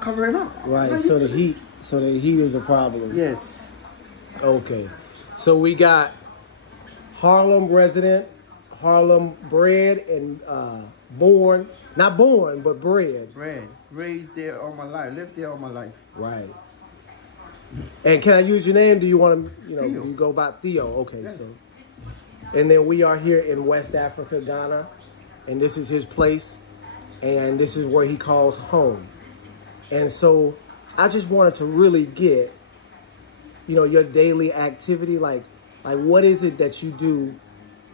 covering up. Right. So the heat is a problem. Yes. Okay. So we got Harlem resident, Harlem bred and born, not born, but bred. Bred. Raised there all my life. Lived there all my life. Right. And can I use your name? Do you want to, Theo. you go by Theo? Okay, Yes. so. And then we are here in West Africa, Ghana, and this is his place, and this is where he calls home. And so I just wanted to really get, your daily activity, like what is it that you do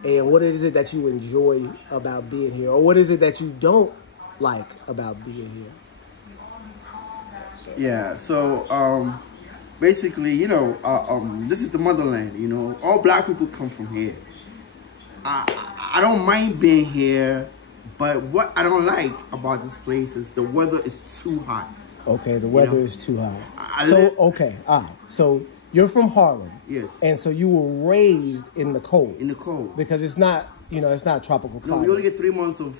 and what is it that you enjoy about being here? Or what is it that you don't like about being here? Yeah, so basically, this is the motherland, all black people come from here. I don't mind being here, but what I don't like about this place is the weather is too hot. Okay, the weather is too hot. So you're from Harlem. Yes. And so you were raised in the cold. In the cold. Because it's not, it's not tropical climate. No, we only get 3 months of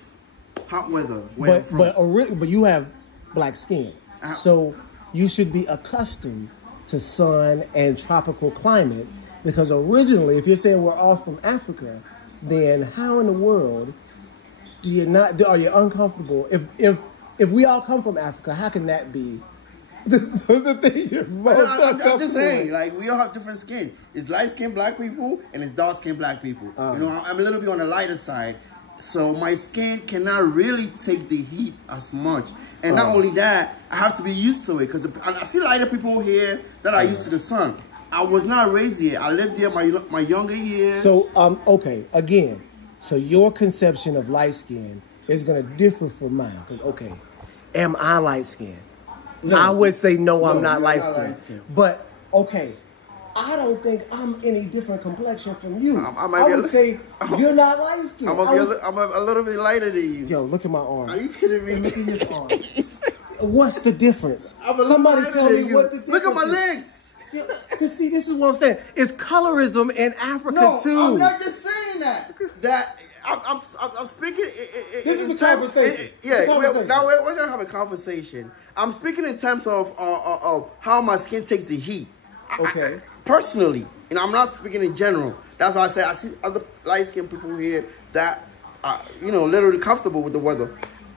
hot weather. But you have black skin. So you should be accustomed to sun and tropical climate, because originally, if you're saying we're all from Africa, then how in the world are you uncomfortable? If we all come from Africa, how can that be the thing you're most uncomfortable I'm just saying, like, we all have different skin. It's light-skinned black people and it's dark-skinned black people. I'm a little bit on the lighter side, so my skin cannot really take the heat as much. And not only that, I have to be used to it, because I see lighter people here that are used to the sun. I was not raised here. I lived here my younger years. So, okay, again, so your conception of light skin is going to differ from mine. Because, okay, am I light skinned? No. I would say no, I'm not light skinned. But, okay, I don't think I'm any different complexion from you. I would say you're not light skinned. I'm a little bit lighter than you. Yo, look at my arm. Are you kidding me? Look at his arm. What's the difference? Somebody tell me what the difference is. Look at my legs. Because see, this is what I'm saying. It's colorism in Africa too. I'm not just saying that. I'm speaking. This is a conversation. Now we're gonna have a conversation. I'm speaking in terms of how my skin takes the heat. Okay. Personally, I'm not speaking in general. That's why I say I see other light-skinned people here that are, literally comfortable with the weather.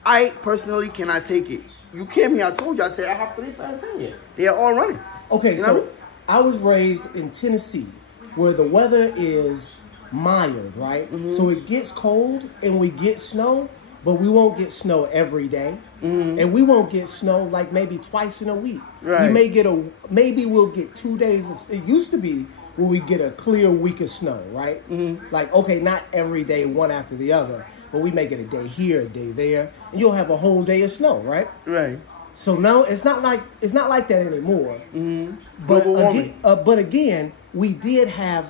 I personally cannot take it. You came here, I told you, I said I have 3 fans in here. They are all running. Okay, I was raised in Tennessee, where the weather is mild, right? Mm-hmm. So it gets cold and we get snow, but we won't get snow every day. Mm-hmm. And we won't get snow like maybe twice in a week. Right. We may get maybe we'll get 2 days. It used to be where we get a clear week of snow, right? Mm-hmm. Like, okay, not every day, one after the other, but we may get a day here, a day there, and you'll have a whole day of snow, right? Right. So no, it's not like that anymore. Mm-hmm. But again, we did have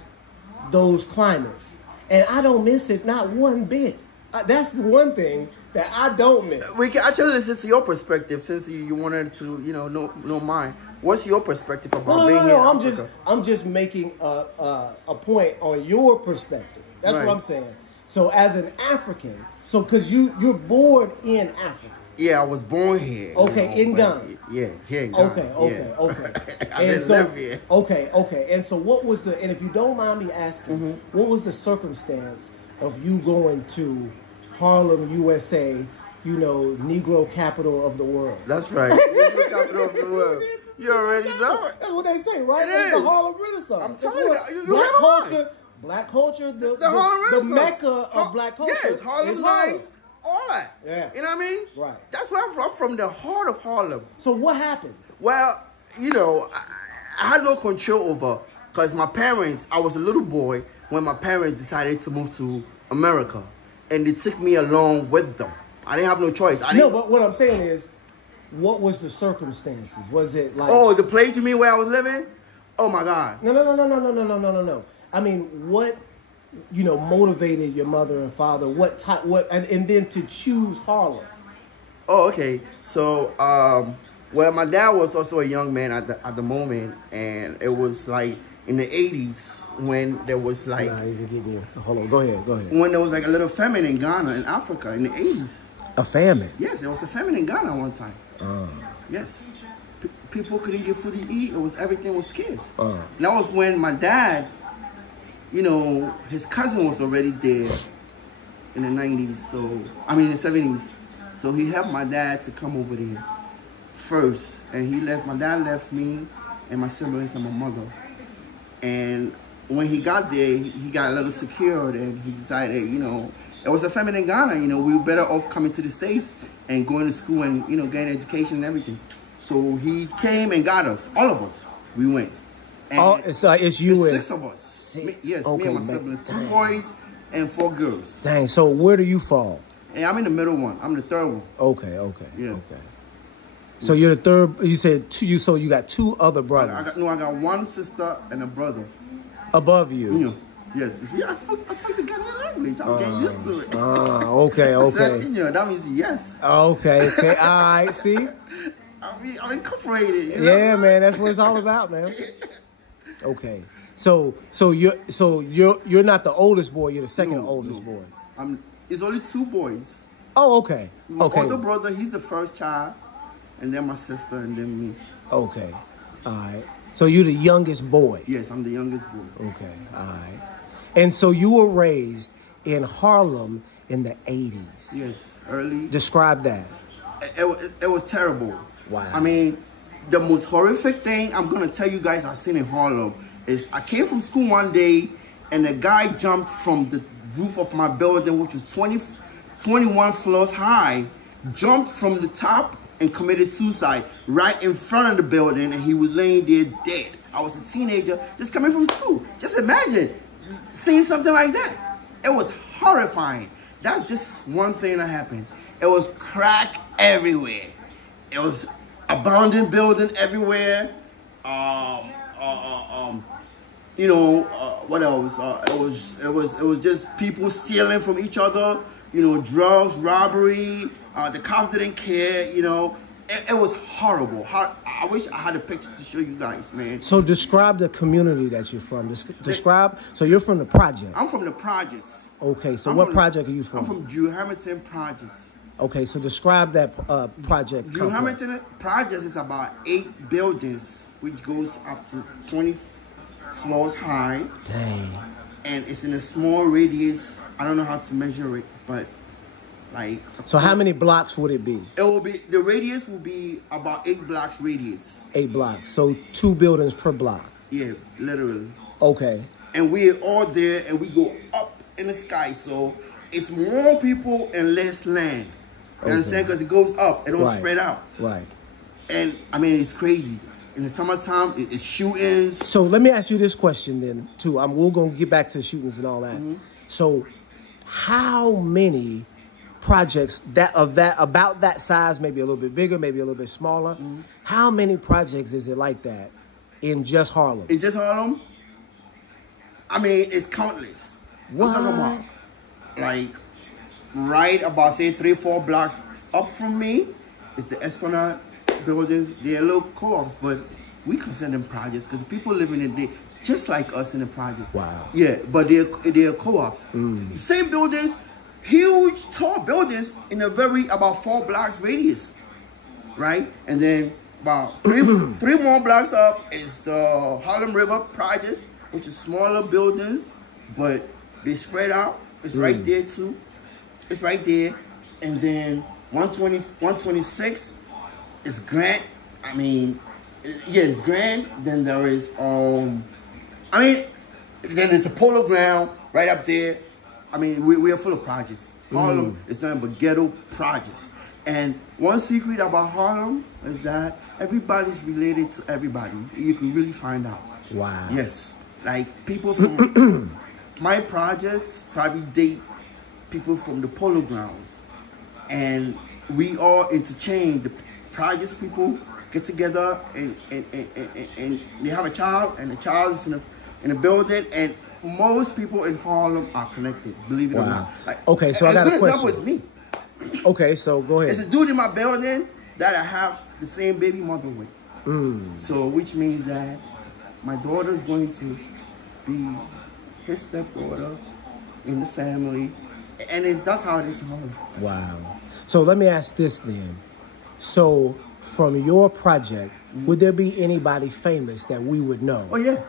those climates, and I don't miss it not one bit. That's the one thing that I don't miss. We can actually listen to your perspective, since you wanted to, know mine. What's your perspective about being here in Africa? I'm just making a point on your perspective. That's what I'm saying. So as an African, because you're born in Africa. Yeah, I was born here. Okay, in Ghana. Yeah, here in Ghana. Okay. I didn't live here. Okay. And so what was and if you don't mind me asking, what was the circumstance of you going to Harlem, USA, Negro capital of the world? That's right. Negro capital of the world. You already know it. That's what they say, right? It is. The Harlem Renaissance. I'm telling you, Black culture, the Harlem Renaissance. the mecca of black culture. Yes, Harlem Heights, all that. Yeah. You know what I mean? Right. That's where I'm from. I'm from the heart of Harlem. So what happened? Well, I had no control over, because I was a little boy when my parents decided to move to America, and they took me along with them. I didn't have no choice. But what I'm saying is, what was the circumstances? Was it like... Oh, the place you mean where I was living? Oh, my God. No. I mean, what, motivated your mother and father? And then to choose Harlem? Oh, okay. So, well, my dad was also a young man at the moment, and it was like in the 80s when there was like... Nah, even getting you. Hold on, go ahead. When there was like a little famine in Ghana, in Africa, in the 80s. A famine? Yes, there was a famine in Ghana one time. Yes. People couldn't get food to eat. Everything was scarce. And that was when my dad, you know, his cousin was already there in the 90s. So, I mean, in the 70s. So he helped my dad to come over there first. And my dad left me and my siblings and my mother. And when he got there, he got a little secured and he decided, you know, it was a family in Ghana, you know, we were better off coming to the States and going to school and, you know, getting education and everything. So he came and got us, all of us. We went. And it's you and 6 of us. Me and my siblings, 2 boys and 4 girls. Dang, so where do you fall? And I'm in the middle one. I'm the third one. Okay. Yeah. Okay. So you're the third, you said 2, so you got 2 other brothers. I got 1 sister and a brother. Above you? Yeah. Yes. See, I speak the Ghanaian language. I'm getting used to it. Okay. Yeah, that means yes. Okay. All right, see? I'm incorporated. You know? Man, that's what it's all about, man. Okay. So you're not the oldest boy, you're the second oldest boy. It's only 2 boys. Oh, okay. My older brother, he's the first child, and then my sister, and then me. Okay. All right. So you're the youngest boy? Yes, I'm the youngest boy. Okay. All right. And so you were raised in Harlem in the 80s. Yes, early. Describe that. It was terrible. Wow. I mean, the most horrific thing I'm going to tell you guys I've seen in Harlem is I came from school one day and a guy jumped from the roof of my building, which was 21 floors high, jumped from the top and committed suicide right in front of the building, and he was laying there dead. I was a teenager just coming from school. Just imagine seeing something like that. It was horrifying. That's just one thing that happened. It was crack everywhere. It was abandoned building everywhere. You know, what else? It was just people stealing from each other. You know, drugs, robbery. The cops didn't care. You know, it was horrible. I wish I had a picture to show you guys, man. So describe the community that you're from. Describe. So you're from the project. I'm from the projects. Okay. So what project are you from? I'm from Drew Hamilton Projects. Okay, so describe that project. Drew Hamilton Projects is about 8 buildings, which goes up to 20 floors high. Dang. And it's in a small radius. I don't know how to measure it, but like. So how many blocks would it be? The radius will be about 8 blocks radius. 8 blocks. So 2 buildings per block. Yeah, literally. Okay. And we're all there, and we go up in the sky. So it's more people and less land. You understand? Because it goes up. It don't spread out. Right. And, I mean, it's crazy. In the summertime, it's shootings. So let me ask you this question then, too. We're going to get back to shootings and all that. So how many projects about that size, maybe a little bit bigger, maybe a little bit smaller, how many projects is it like that in just Harlem? In just Harlem? I mean, it's countless. What? I'm talking about, like, right about, say, 3-4 blocks up from me is the Esplanade buildings. They're little co-ops, but we consider them projects because the people living in there, just like us in the projects. Wow. Yeah, but they're co-ops. Same buildings, huge, tall buildings in about 4 blocks radius, right? And then about three more blocks up is the Harlem River Projects, which is smaller buildings, but they spread out. It's right there too. It's right there. And then 126 is Grant. I mean, yeah, it's Grant. Then there is, then there's the Polo Ground right up there. I mean, we are full of projects. Harlem is nothing but ghetto projects. And one secret about Harlem is that everybody's related to everybody. You can really find out. Wow. Yes. Like, people from my projects probably date people from the Polo Grounds. And we all interchange. The projects people get together and they have a child, and the child is in a building, and most people in Harlem are connected, believe it or not. Like, okay, so I got a question. That was me. Okay, so go ahead. There's a dude in my building that I have the same baby mother with. So, which means that my daughter is going to be his stepdaughter in the family. And that's how it is in Harlem. Wow. So let me ask this then. So from your project, would there be anybody famous that we would know? Oh yeah,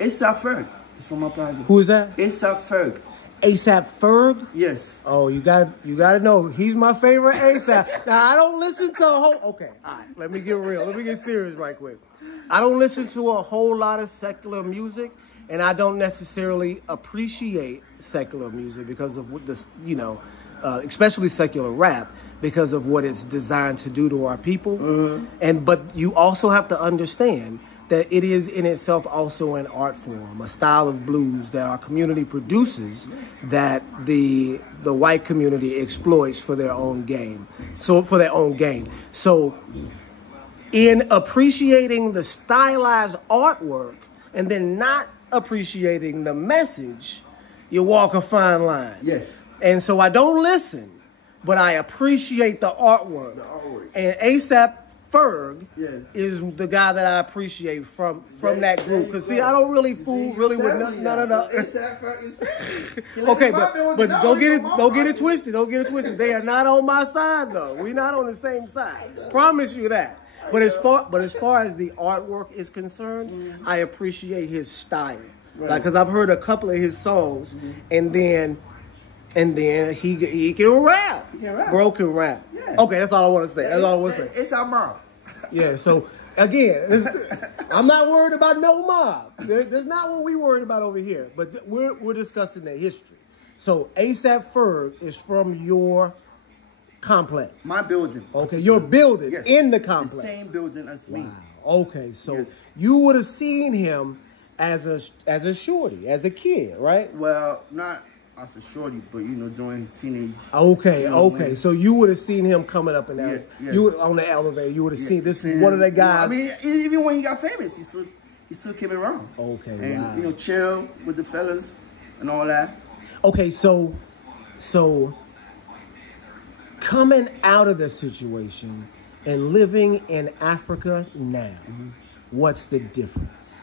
A$AP Ferg is from my project. Who is that? A$AP Ferg. A$AP Ferg? Yes. Oh, you got to know, he's my favorite A$AP. Now, I don't listen to a whole... Okay, all right, let me get real. Let me get serious right quick. I don't listen to a whole lot of secular music, and I don't necessarily appreciate secular music because of what this, you know, especially secular rap, because of what it's designed to do to our people. But you also have to understand that it is in itself also an art form, a style of blues that our community produces that the white community exploits for their own gain. So in appreciating the stylized artwork and then not appreciating the message, you walk a fine line. Yes. And so I don't listen, but I appreciate the artwork. And A$AP Ferg is the guy that I appreciate from that group. Because see, I don't really fool really with none of the. A$AP Ferg is Okay, but don't get it twisted. Don't get it twisted. They are not on my side though. We're not on the same side. Promise you that. But as far as the artwork is concerned, I appreciate his style. Like, cause I've heard a couple of his songs, and then he can rap. Bro can rap. Yeah. Okay, that's all I want to say. That's all I want to say. It's our mob. Yeah. So again, I'm not worried about no mob. That's not what we worried about over here. But we're discussing the history. So A$AP Ferg is from your complex. My building. Okay, your building in the complex. The same building as me. Wow. Okay, so you would have seen him as a shorty, as a kid, right? Well, not as a shorty, but you know, during his teenage. Okay, you know, okay. So you would have seen him coming up in that. You would, on the elevator. You would have seen this one of the guys. You know, I mean, even when he got famous, he still came around. Okay, and you know, chill with the fellas and all that. Okay, so coming out of the situation and living in Africa now, what's the difference?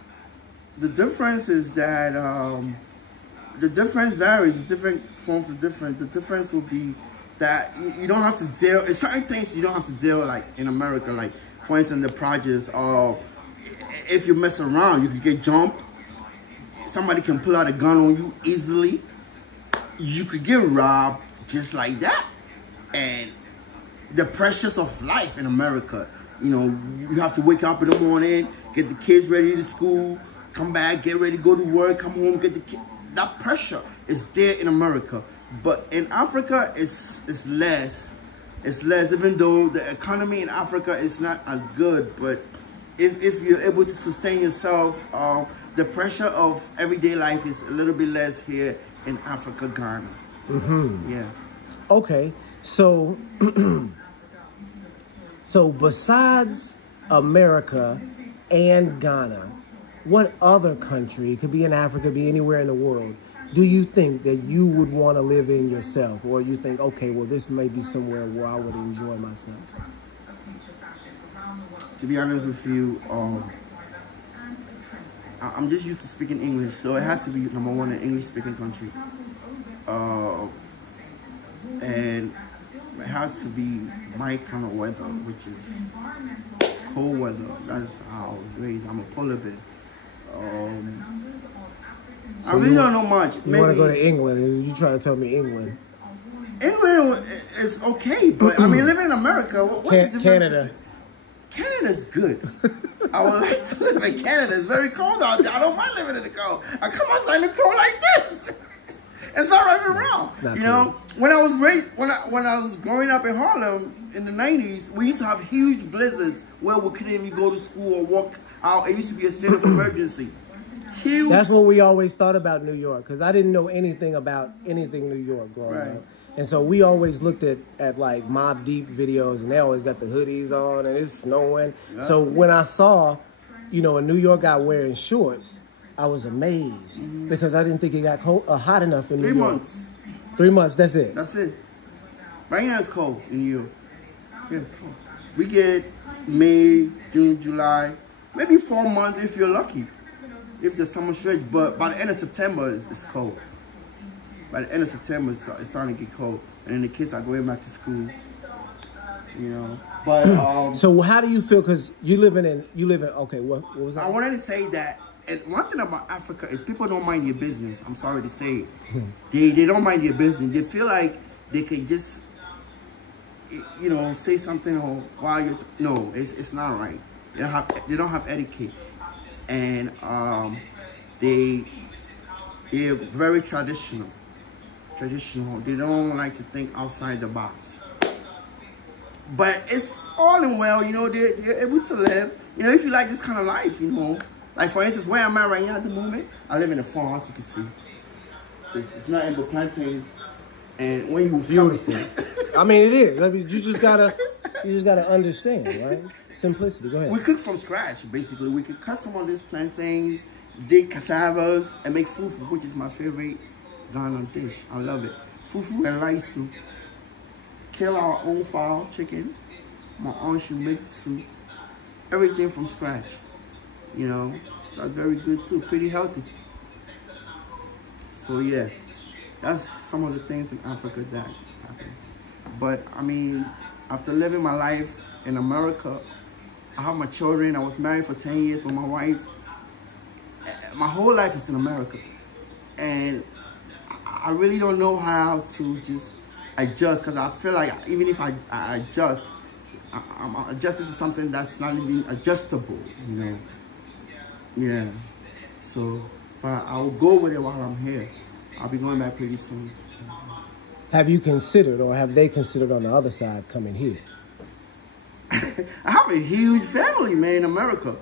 The difference is that the difference varies. Different forms of difference. The difference will be that you don't have to deal. In certain things you don't have to deal like in America. Like for instance, the projects. If you mess around, you could get jumped. Somebody can pull out a gun on you easily. You could get robbed just like that. And the pressures of life in America, you know, you have to wake up in the morning, get the kids ready to school, come back, get ready to go to work, come home, get the kids. That pressure is there in America. But in Africa, it's less. It's less, even though the economy in Africa is not as good. But if you're able to sustain yourself, the pressure of everyday life is a little bit less here in Africa, Ghana. Yeah. Okay. So, so besides America and Ghana, what other country, it could be in Africa, be anywhere in the world, do you think that you would want to live in yourself? Or you think, okay, well, this may be somewhere where I would enjoy myself? To be honest with you, I'm just used to speaking English, so it has to be number one, an English-speaking country. And it has to be my kind of weather, which is cold weather. That's how I was raised. I'm a polar bear. I really don't know much. You want to go to England? You trying to tell me England? England is okay, but I mean, living in America, what's Canada. Canada's good. I would like to live in Canada. It's very cold out there. I don't mind living in the cold. I come outside in the cold like this. It's not right or wrong. You know, when I was raised, when I was growing up in Harlem in the 90s, we used to have huge blizzards where we couldn't even go to school or walk out. It used to be a state of emergency. Huge. That's what we always thought about New York, because I didn't know anything about anything New York growing up. And so we always looked at like Mobb Deep videos, and they always got the hoodies on and it's snowing. Yeah. So when I saw, you know, a New York guy wearing shorts, I was amazed because I didn't think it got cold, hot enough in New York. 3 months. 3 months, that's it. That's it. Right now it's cold in New York. Yeah, it's cold. We get May, June, July, maybe 4 months if you're lucky, if the summer stretch. But by the end of September, it's cold. By the end of September, it's starting to get cold. And then the kids are going back to school. you know. But so how do you feel? Because you live in okay. What was that? I wanted to say that. And one thing about Africa is people don't mind your business. I'm sorry to say it. They don't mind your business. They feel like they can just, you know, say something or while you're no, it's not right. They don't have etiquette, and they're very traditional. They don't like to think outside the box. But it's all in well, you know. They're able to live. You know, if you like this kind of life, you know. Like, for instance, where I'm at right now at the moment, I live in a farm, as you can see. It's nothing but plantains. And when you beautiful. I mean, it is. I mean, you just gotta understand, right? Simplicity. Go ahead. We cook from scratch, basically. We could cut some of these plantains, dig cassavas, and make fufu, which is my favorite Ghana dish. I love it. Fufu and rice soup. Kill our own fowl chicken. My aunt should make the soup. Everything from scratch. You know, that's very good too, pretty healthy. So yeah, that's some of the things in Africa that happens. But I mean, after living my life in America, I have my children. I was married for 10 years with my wife. My whole life is in America. And I really don't know how to just adjust, because I feel like even if I adjust, I'm adjusted to something that's not even adjustable, you know. Yeah, so, but I will go with it while I'm here. I'll be going back pretty soon. So. Have you considered, or have they considered on the other side coming here? I have a huge family, man, in America.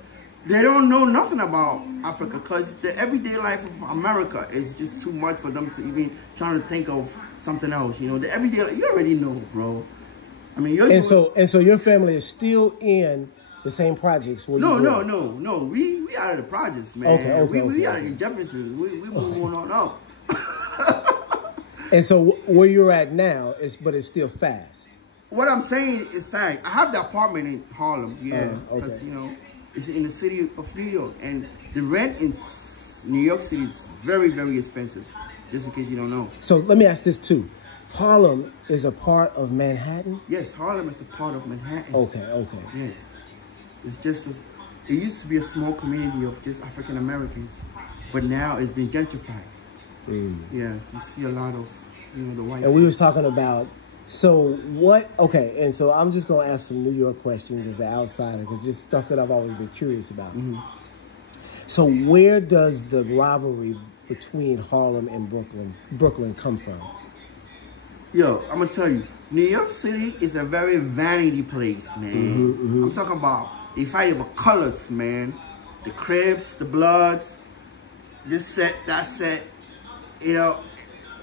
They don't know nothing about Africa, because the everyday life of America is just too much for them to even try to think of something else. You know, the everyday life, you already know, bro. I mean, you're so your family is still in the same projects where no. We out of the projects, man. We out of the Jeffersons. We moving on up. And so where you're at now but it's still fast. What I'm saying is fact. I have the apartment in Harlem, yeah, because you know it's in the city of New York, and the rent in New York City is very, very expensive. Just in case you don't know. So let me ask this too. Harlem is a part of Manhattan? Yes, Harlem is a part of Manhattan. Okay. Yes. It's just, it used to be a small community of just African Americans, but now it's been gentrified. Yes, you see a lot of, you know, the white. And we was talking about, so what, okay, and so I'm just going to ask some New York questions as an outsider, because just stuff that I've always been curious about. So where does the rivalry between Harlem and Brooklyn come from? Yo, I'm going to tell you, New York City is a very vanity place, man. I'm talking about, they fight over colors, man. The Crips, the Bloods, this set, that set, you know,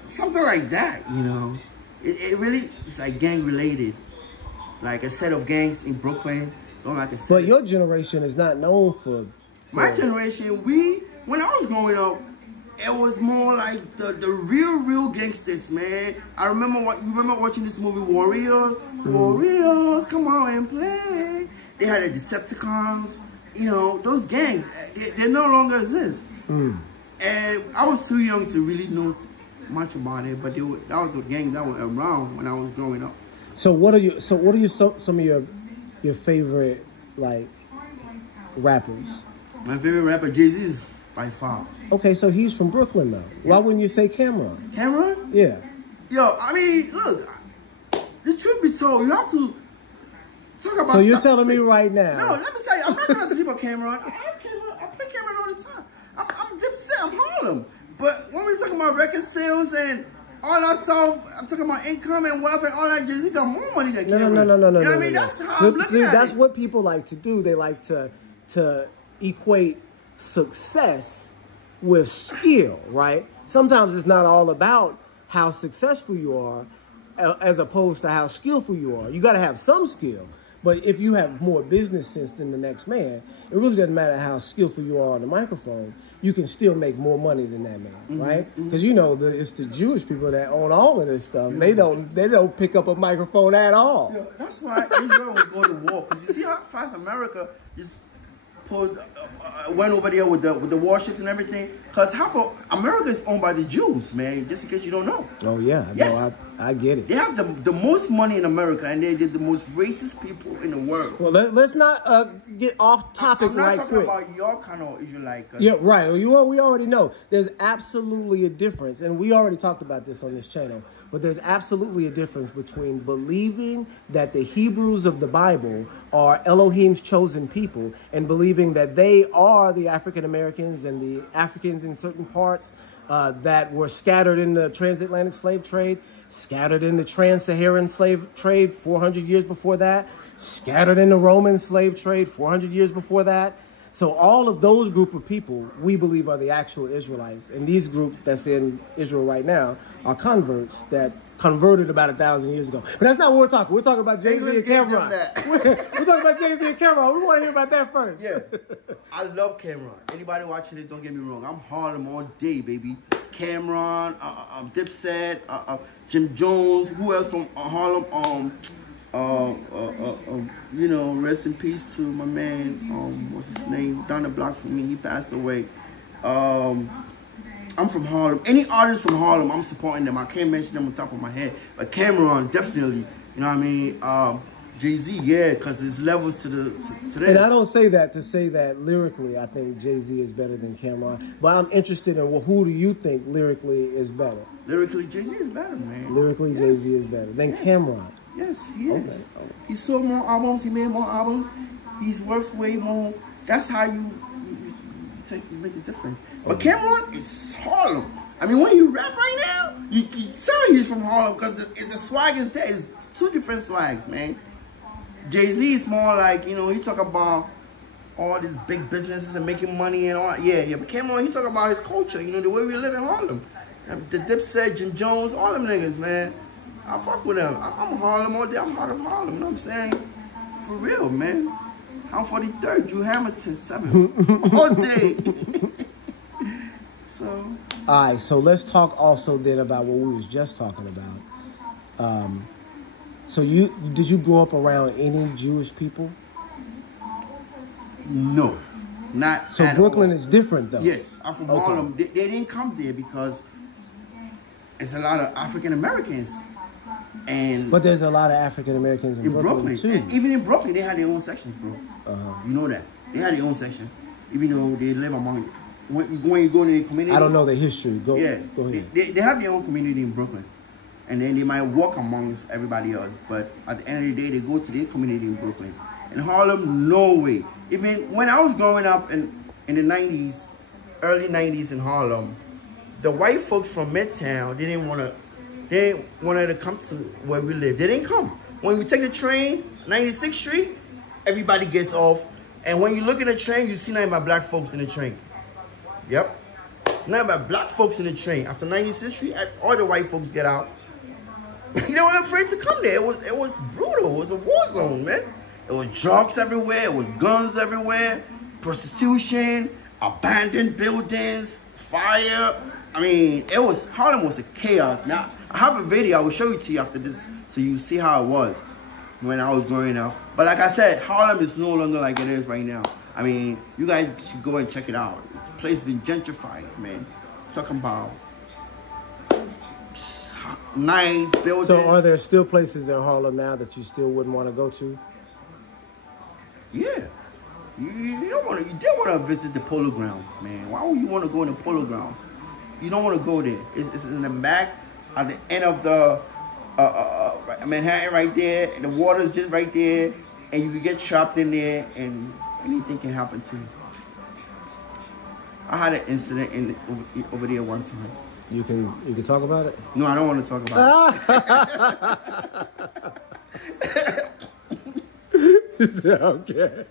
something like that, you know. It really, it's like gang related. Like a set of gangs in Brooklyn, don't like a set. But your generation is not known for... My generation, when I was growing up, it was more like the real gangsters, man. I remember watching this movie, Warriors. Warriors, come on and play. They had the Decepticons, you know, those gangs, they no longer exist. And I was too young to really know much about it, but that was the gangs that were around when I was growing up. So what are some of your favorite, like, rappers? My favorite rapper, Jay-Z, is by far. Okay, so he's from Brooklyn, though. Why wouldn't you say Cameron? Cameron? Yeah. Yo, I mean, look, the truth be told, you have to talk about. So you're telling me right now? No, let me tell you, I'm not gonna sleep on Cameron. I play Cameron all the time. I'm Dipset, I'm Harlem. But when we're talking about record sales and all that stuff, I'm talking about income and wealth and all that. Jay-Z got more money than Cameron. No. You know what I mean? That's how I'm looking at it. That's what people like to do. They like to equate success with skill, right? Sometimes it's not all about how successful you are as opposed to how skillful you are. You got to have some skill. But if you have more business sense than the next man, it really doesn't matter how skillful you are on the microphone. You can still make more money than that man, right? Because you know it's the Jewish people that own all of this stuff. They don't pick up a microphone at all. Yeah, that's why Israel will go to war. Because you see how fast America just went over there with the warships and everything. Because half of America is owned by the Jews, man. Just in case you don't know. Oh yeah, yes. No, I get it. They have the most money in America, and they're the most racist people in the world. Well, let's not get off topic right quick. I'm not talking about your kind of Israelite. Yeah, right. We already know. There's absolutely a difference, and we already talked about this on this channel, but there's absolutely a difference between believing that the Hebrews of the Bible are Elohim's chosen people and believing that they are the African Americans and the Africans in certain parts that were scattered in the transatlantic slave trade, scattered in the trans-Saharan slave trade 400 years before that, scattered in the Roman slave trade 400 years before that. So all of those group of people, we believe, are the actual Israelites. And these group that's in Israel right now are converts that converted about 1,000 years ago. But that's not what we're talking. We're talking about Jay-Z and Cameron. We're talking about Jay-Z and Cameron. We want to hear about that first. Yeah. I love Cameron. Anybody watching this, don't get me wrong. I'm Harlem all day, baby. Cameron, Dipset, Jim Jones. Who else from Harlem? You know, rest in peace to my man, what's his name, down the block from me, he passed away. I'm from Harlem. Any artist from Harlem, I'm supporting them. I can't mention them on top of my head, but Cameron, definitely, you know what I mean? Jay-Z, yeah, because there's levels to that. And I don't say that to say that lyrically I think Jay-Z is better than Cameron, but I'm interested in, well, who do you think lyrically is better? Lyrically, Jay-Z is better, man. Lyrically, yes. Jay-Z is better than Cameron. Yes, he is. Okay. He sold more albums. He made more albums. He's worth way more. That's how you make a difference. But Cameron is Harlem. I mean, when you rap right now, you tell he's from Harlem because the swag is there. It's two different swags, man. Jay-Z is more like, you know, he talk about all these big businesses and making money and all that. Yeah. But Cameron, he talk about his culture, you know, the way we live in Harlem. The Dipset, Jim Jones, all them niggas, man. I fuck with them. I'm Harlem all day. I'm part of Harlem. You know what I'm saying? For real, man. I'm 43rd, Drew Hamilton, 7th. All day. So. All right, so let's talk also then about what we was just talking about. So did you grow up around any Jewish people? No. Not so Brooklyn is different, though. Yes, I'm from Harlem. They didn't come there because it's a lot of African Americans. But there's a lot of African Americans in Brooklyn too. And even in Brooklyn, they had their own sections, bro. You know that they had their own section, even though they live among. When you go into the community, I don't know the history. Go ahead. They have their own community in Brooklyn, and then they might walk amongst everybody else. But at the end of the day, they go to their community in Brooklyn. In Harlem, no way. Even when I was growing up in the 90s, early 90s in Harlem, the white folks from Midtown, they wanted to come to where we live. They didn't come. When we take the train, 96th Street, everybody gets off. And when you look at the train, you see nothing but black folks in the train. Yep. Nothing but black folks in the train. After 96th Street, all the white folks get out. They weren't afraid to come there. It was brutal. It was a war zone, man. It was drugs everywhere. It was guns everywhere. Prostitution, abandoned buildings, fire. I mean, Harlem was a chaos. Now, I have a video. I will show it to you after this so you see how it was when I was growing up. But like I said, Harlem is no longer like it is right now. I mean, you guys should go and check it out. The place has been gentrified, man. Talking about nice buildings. So are there still places in Harlem now that you still wouldn't want to go to? Yeah. You don't want to. You don't want to visit the Polo Grounds, man. Why would you want to go in the Polo Grounds? You don't want to go there. It's in the back, at the end of the Manhattan, right there, and the water's just right there, and you can get trapped in there, and anything can happen to you. I had an incident over there one time. You can talk about it? No, I don't want to talk about it. Okay.